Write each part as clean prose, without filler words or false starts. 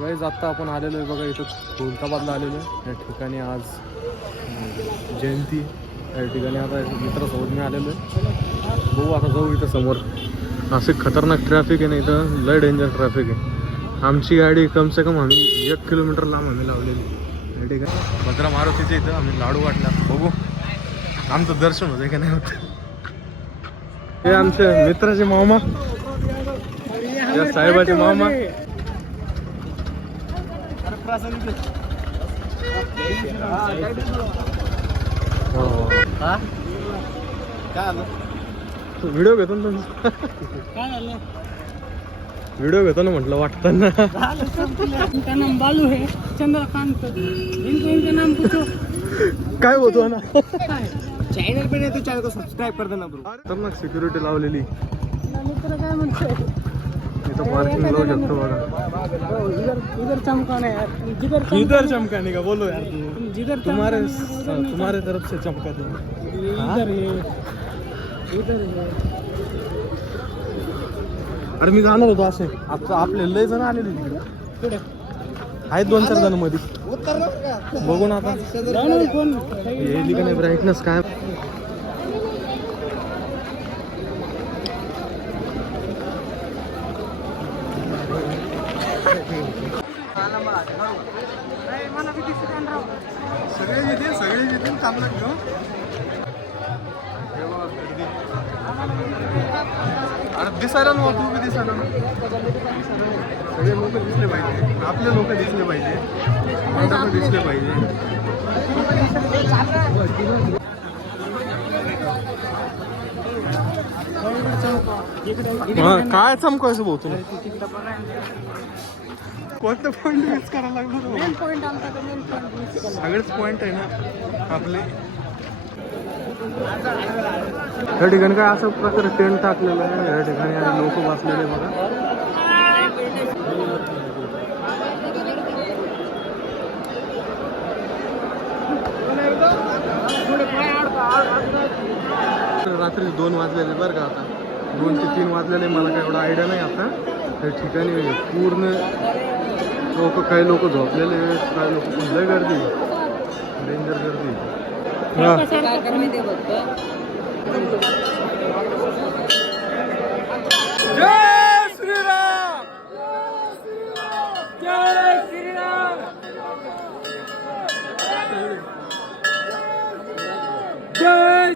Guys आत्ता आपण आलेलो आहे बघा इथं खुलताबादला आलेलो आहे. या ठिकाणी आज जयंती. या ठिकाणी आता मित्रासोबत मी आलेलो आहे. बघू आता जाऊ इथं समोर. असे खतरनाक ट्रॅफिक आहे ना इथं, लय डेंजर ट्रॅफिक आहे. आमची गाडी कम से कम आम्ही 1 किलोमीटर लांब आम्ही लावलेली. या ठिकाणी भद्रा मारुतीच्या इथं आम्ही लाडू वाटला. बघू आमचं दर्शन होतं का नाही होत. हे आमचे मित्राचे मामा, या साहेबाचे मामा. व्हिडिओ घेतो ना तुमचा. व्हिडिओ घेतो ना म्हटलं वाटताना. इनका नाम बालू है, चंद्रकांत. इनका नाम पूछो. काय होतो ना. चॅनल पे नाही तो चॅनल को सबस्क्राइब कर देना ब्रो. खतरनाक सिक्युरिटी लावलेली. मित्र काय म्हणतोय, इथं पार्किंग लावू शकतो बघा. इधर चमकाना यार, इधर चमकाने का बोलो यार. जिधर तुम्हारे तरफ से चमका दो. इधर अरे मी जाणार होतो असे. आपले लय जण आलेले तिकडे आहेत, 2-4 जण मध्ये. बघू ना आता येईल का नाही ब्राईटनेस काय. सगळे येतील चांगलं घेऊ. अरे दिसायला ना तू बी दिसायला ना. सगळे लोक दिसले पाहिजे, आपले लोक दिसले पाहिजे, पण दिसले पाहिजे. काय चमकायचं भाऊ तुला. कोणतं पॉईंट मिस करायला लागलं. मेन पॉइंट आमचा तर मेन पॉइंट. सगळेच पॉईंट आहे ना आपले. या ठिकाणी काय असं प्रकारे टेंट टाकलेलं आहे. या ठिकाणी लोक बसलेले बघा. रात्री 2 वाजलेले बरं का. आता 2 ते 3 वाजलेले. मला काय एवढा आयडिया नाही आता. त्या ठिकाणी पूर्ण लोक, काही लोक झोपलेले, काही लोक पण लय गर्दी, डेंजर गर्दी. जय श्रीराम, जय श्रीराम, जय.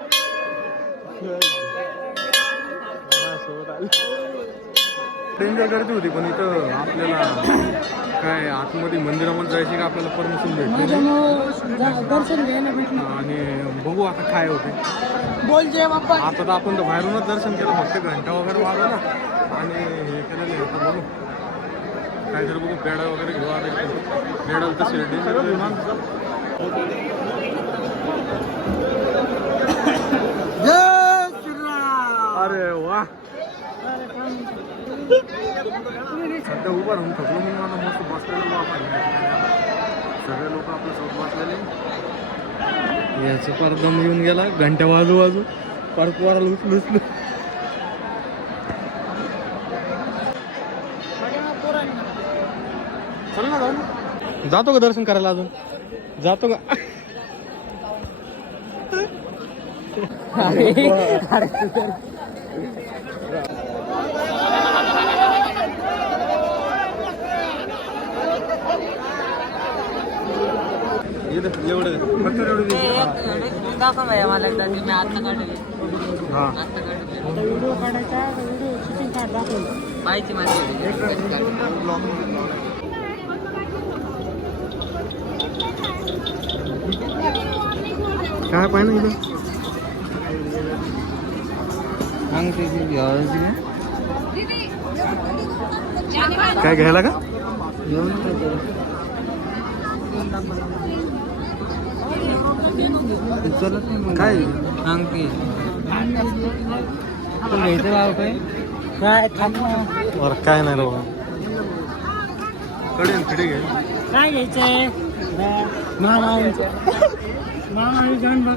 डेंजर गर्दी होती, पण इथं आपल्याला काय आतमध्ये मंदिरामध्ये जायची का आपल्याला परमिशन भेटली दर्शन घ्यायला भेटलं. आणि बघू आता काय होते. बोल जय बाप्पा. आता तर आपण तर बाहेरूनच दर्शन केलं, फक्त घंटा वगैरे वाजला आणि हे केलेलं आहे. आता बघू काहीतरी बघू, पेढा वगैरे घेऊ. आता पेढा तर डेंजर. अरे वा. सध्या उभा राहून थकलो म्हणून मला मस्त बसलेलं आपण. सगळे लोक आपल्या सोबत बसलेले. याचं फार दम येऊन गेला. घंट्या वाजू वाजू फार पोराला उचलू. चल ना जाऊ ना. जातो का दर्शन करायला अजून. जातो का. एवढं दाखव मला एकदा. मी आता काढले. हा व्हिडिओ काढायचा, व्हिडिओ शूटिंग कार्ड दाखवलं पाहिजे माझी. काय पाहिजे ना इथं. काय घ्यायला का. काय सांग की घ्यायचं भाव काय. काय बरं काय नाही रे बाबा. कडेन खडे घे. काय घ्यायचंय. मामा जाऊन बघ.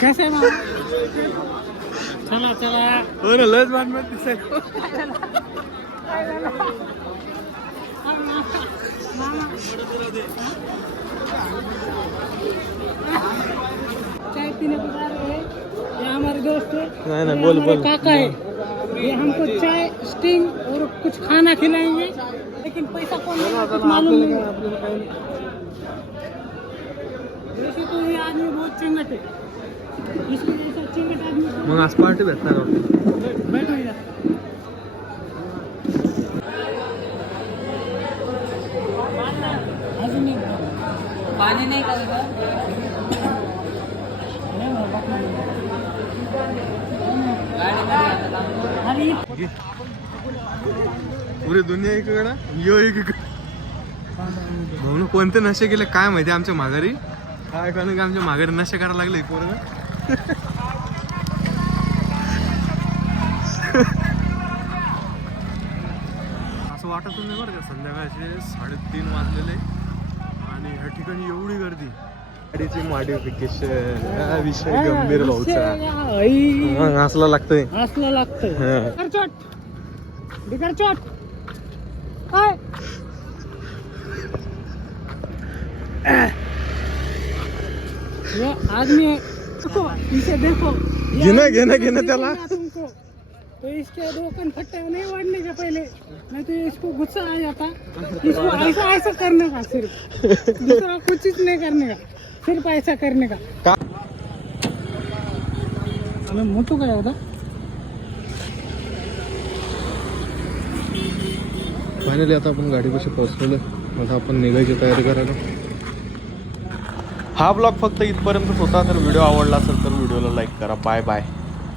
कसं आहे मामा. चला चला हो ना लस मान मध्ये दिसायला चाय पीने को जा रहे हैं ये हमारे दोस्त है नहीं, नहीं, ये बोल, हमारे बोल। काका है ये हमको चाय स्टिंग और कुछ खाना खिलाएंगे लेकिन पैसा कौन देगा कुछ मालूम नहीं वैसे तो ये आदमी बहुत चिंगट है इसको जैसा चिंगट आदमी को मग आज पार्टी भेटणार वाटतं बैठो इधर अजून एक पाणी नाही का अरे पुरी दुनिया इकडं यो इकडं म्हणून कोणते नशे केले काय माहिती आमच्या माघारी काय कारण की आमच्या माघारी नशे करायला लागले पोरं असं वाटत नाही बरं का संध्याकाळचे 3:30 वाजलेले आणि ह्या ठिकाणी एवढी गर्दी गाडीची मॉडिफिकेशन विषय गंभीर भाऊचा मग असला लागतंय असला लागतंय हा. बिकर चोट काय ये आदमी देखो इसे देखो ये घेना, आदमी घेना, को घेना दिखेगा त्याला. तुमको तो इसके दो कन फट्टे नहीं वाड़ने के पहले नहीं तो इसको गुस्सा आ जाता इसको ऐसा ऐसा करने का सिर्फ दूसरा कुछ चीज नहीं करने का सिर्फ ऐसा करने का का हमें मोटू काय होता फायनली आता आपण गाडीपाशी पोहोचलेलो आता आपण निघायची तयारी करायला हा ब्लॉग फक्त इथपर्यंतच होता तर व्हिडिओ आवडला असेल तर व्हिडिओला लाईक करा बाय बाय